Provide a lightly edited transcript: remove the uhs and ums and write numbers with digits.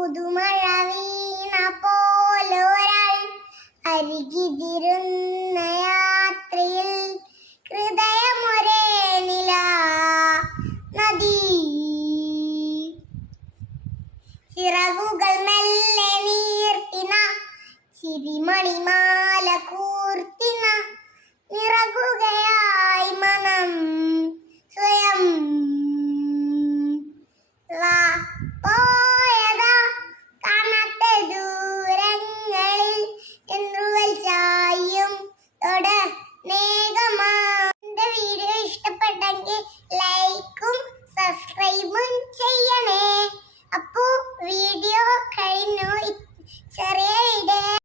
പുതുമഴ വീണ പോലൊരാൾ അരികിതിരുന്ന യാത്രയിൽ ഹൃദയമൊരേ നില നദി ചിറകുകൾ മെല്ലെ നീർത്തിന ചിരിമണിമാല കൂർത്തിന നിറകുകയായി മനം സ്വയം പോയതാ കാണാത്ത ദൂരങ്ങളിൽ എന്നുവൽ ചായും തൊടനേകമാ. എന്റെ വീഡിയോ ഇഷ്ടപ്പെട്ടെങ്കിൽ ലൈക്കും സബ്സ്ക്രൈബും ചെയ്യണേ. അപ്പോ വീഡിയോ കഴിഞ്ഞു.